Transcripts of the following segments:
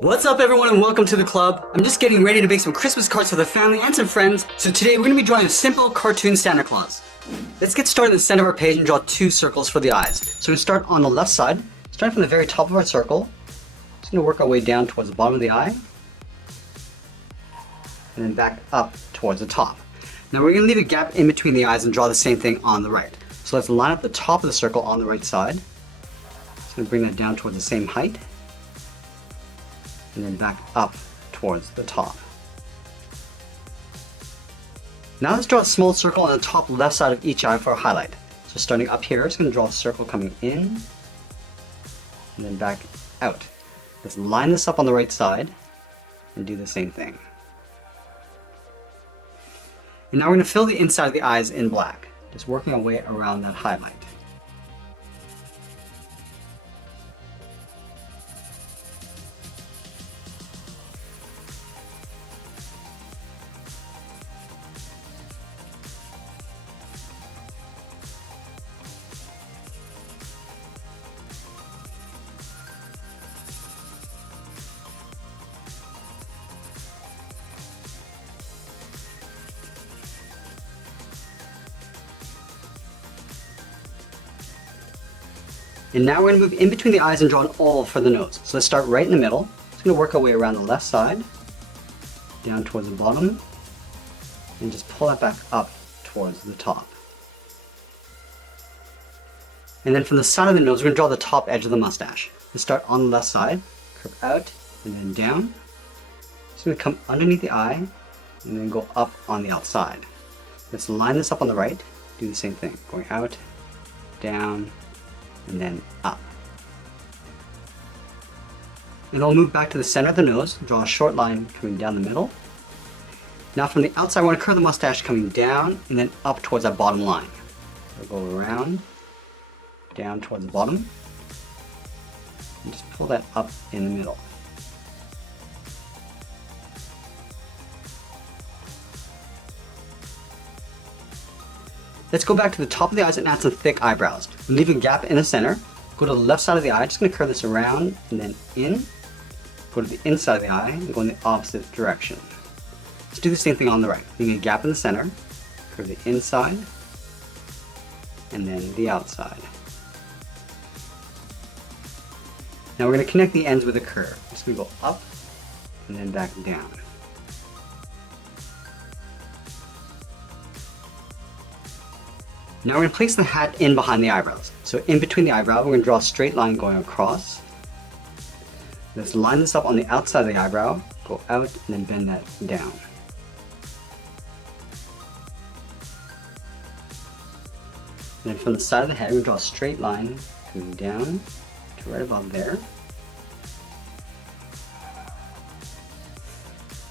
What's up everyone and welcome to the club. I'm just getting ready to make some Christmas cards for the family and some friends. So today we're going to be drawing a simple cartoon Santa Claus. Let's get started in the center of our page and draw two circles for the eyes. So we're going to start on the left side, starting from the very top of our circle. Just going to work our way down towards the bottom of the eye. And then back up towards the top. Now we're going to leave a gap in between the eyes and draw the same thing on the right. So let's line up the top of the circle on the right side. Just going to bring that down towards the same height. And then back up towards the top. Now let's draw a small circle on the top left side of each eye for a highlight. So starting up here, it's going to draw a circle coming in and then back out. Let's line this up on the right side and do the same thing. And now we're going to fill the inside of the eyes in black, just working our way around that highlight. And now we're going to move in between the eyes and draw an oval for the nose. So let's start right in the middle. Just going to work our way around the left side, down towards the bottom, and just pull that back up towards the top. And then from the side of the nose, we're going to draw the top edge of the mustache. Let's start on the left side, curve out, and then down. Just going to come underneath the eye, and then go up on the outside. Let's line this up on the right, do the same thing, going out, down, and then up. And I'll move back to the center of the nose, draw a short line coming down the middle. Now from the outside, I want to curve the mustache coming down and then up towards that bottom line. We'll go around, down towards the bottom, and just pull that up in the middle. Let's go back to the top of the eyes and add some thick eyebrows. Leave a gap in the center. Go to the left side of the eye. Just going to curve this around and then in. Go to the inside of the eye and go in the opposite direction. Let's do the same thing on the right. Leaving a gap in the center. Curve the inside and then the outside. Now we're going to connect the ends with a curve. Just going to go up and then back down. Now we're going to place the hat in behind the eyebrows. So in between the eyebrow, we're going to draw a straight line going across. Let's line this up on the outside of the eyebrow, go out, and then bend that down. And then from the side of the head, we're going to draw a straight line coming down to right above there.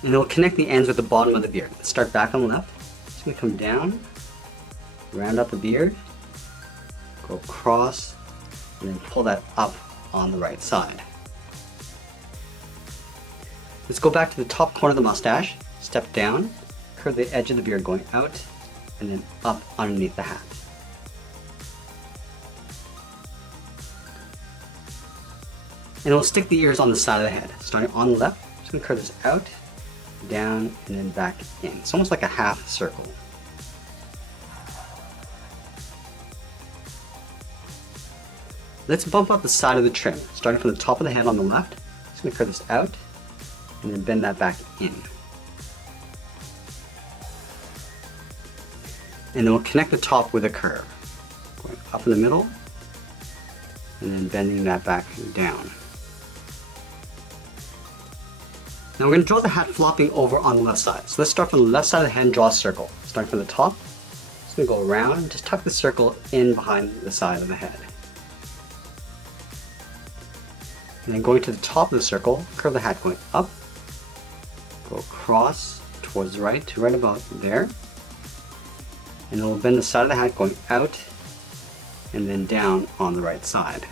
And then we'll connect the ends with the bottom of the beard. Let's start back on the left. It's going to come down. Round out the beard, go across, and then pull that up on the right side. Let's go back to the top corner of the mustache, step down, curve the edge of the beard going out, and then up underneath the hat. And we'll stick the ears on the side of the head. Starting on the left, just going to curve this out, down, and then back in. It's almost like a half circle. Let's bump up the side of the trim, starting from the top of the head on the left. Just going to curve this out and then bend that back in. And then we'll connect the top with a curve, going up in the middle and then bending that back down. Now we're going to draw the hat flopping over on the left side. So let's start from the left side of the head and draw a circle. Starting from the top, just going to go around, just tuck the circle in behind the side of the head. And then going to the top of the circle, curve the hat going up, go across towards the right to right about there. And then we'll bend the side of the hat going out and then down on the right side.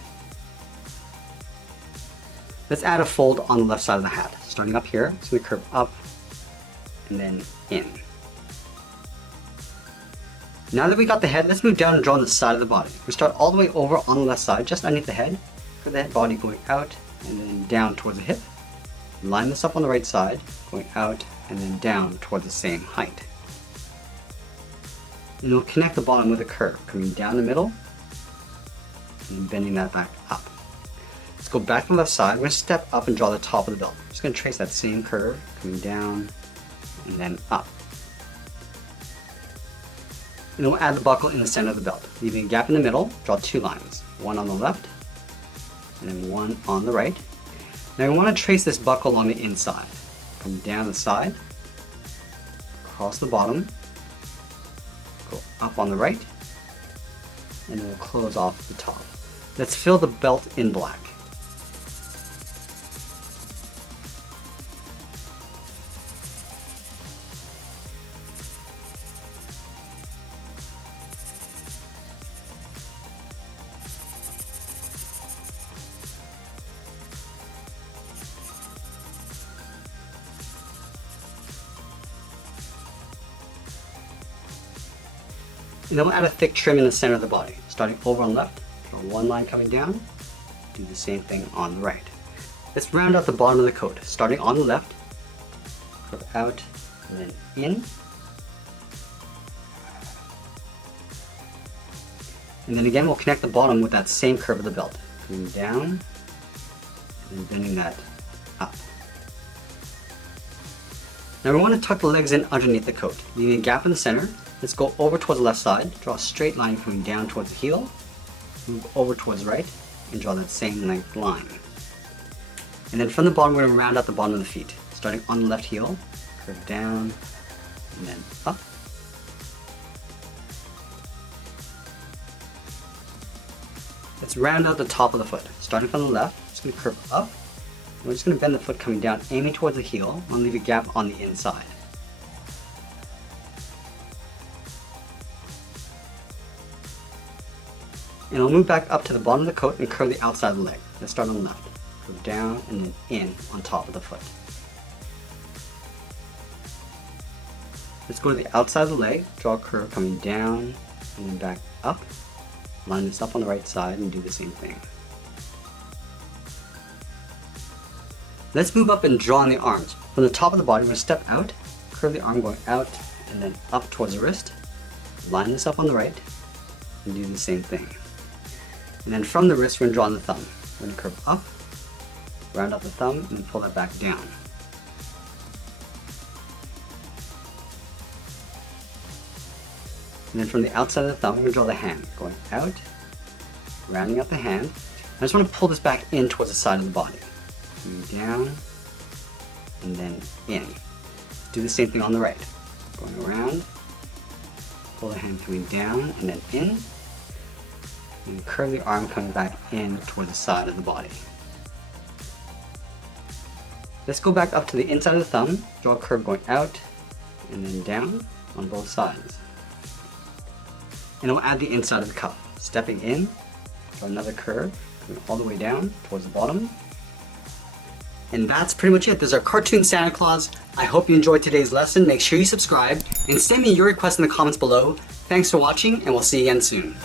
Let's add a fold on the left side of the hat. Starting up here, it's going to curve up and then in. Now that we got the head, let's move down and draw on the side of the body. We start all the way over on the left side, just underneath the head, for the head body going out and then down towards the hip. Line this up on the right side, going out and then down toward the same height. And we'll connect the bottom with a curve, coming down the middle and bending that back up. Let's go back to the left side. We're going to step up and draw the top of the belt. I'm just going to trace that same curve, coming down and then up. And then we'll add the buckle in the center of the belt. Leaving a gap in the middle, draw 2 lines. One on the left and then one on the right. Now we want to trace this buckle along the inside. Come down the side, across the bottom, go up on the right, and then we'll close off the top. Let's fill the belt in black. And then we'll add a thick trim in the center of the body. Starting over on the left, draw 1 line coming down, do the same thing on the right. Let's round out the bottom of the coat. Starting on the left, curve out and then in. And then again we'll connect the bottom with that same curve of the belt. Coming down and bending that up. Now we want to tuck the legs in underneath the coat, leaving a gap in the center. Let's go over towards the left side, draw a straight line coming down towards the heel, move over towards the right, and draw that same length line. And then from the bottom, we're going to round out the bottom of the feet. Starting on the left heel, curve down, and then up. Let's round out the top of the foot. Starting from the left, just going to curve up, and we're just going to bend the foot coming down, aiming towards the heel, and leave a gap on the inside. And I'll move back up to the bottom of the coat and curve the outside of the leg. Let's start on the left. Curve down and then in on top of the foot. Let's go to the outside of the leg, draw a curve coming down and then back up. Line this up on the right side and do the same thing. Let's move up and draw on the arms. From the top of the body, we're going to step out, curve the arm going out and then up towards the wrist. Line this up on the right and do the same thing. And then from the wrist, we're going to draw on the thumb. We're going to curve up, round out the thumb, and then pull that back down. And then from the outside of the thumb, we're going to draw the hand, going out, rounding out the hand. I just want to pull this back in towards the side of the body. Coming down, and then in. Do the same thing on the right. Going around, pull the hand coming down, and then in. And curve the arm coming back in toward the side of the body. Let's go back up to the inside of the thumb, draw a curve going out and then down on both sides. And we'll add the inside of the cuff. Stepping in, draw another curve, coming all the way down towards the bottom. And that's pretty much it. There's our cartoon Santa Claus. I hope you enjoyed today's lesson. Make sure you subscribe and send me your requests in the comments below. Thanks for watching, and we'll see you again soon.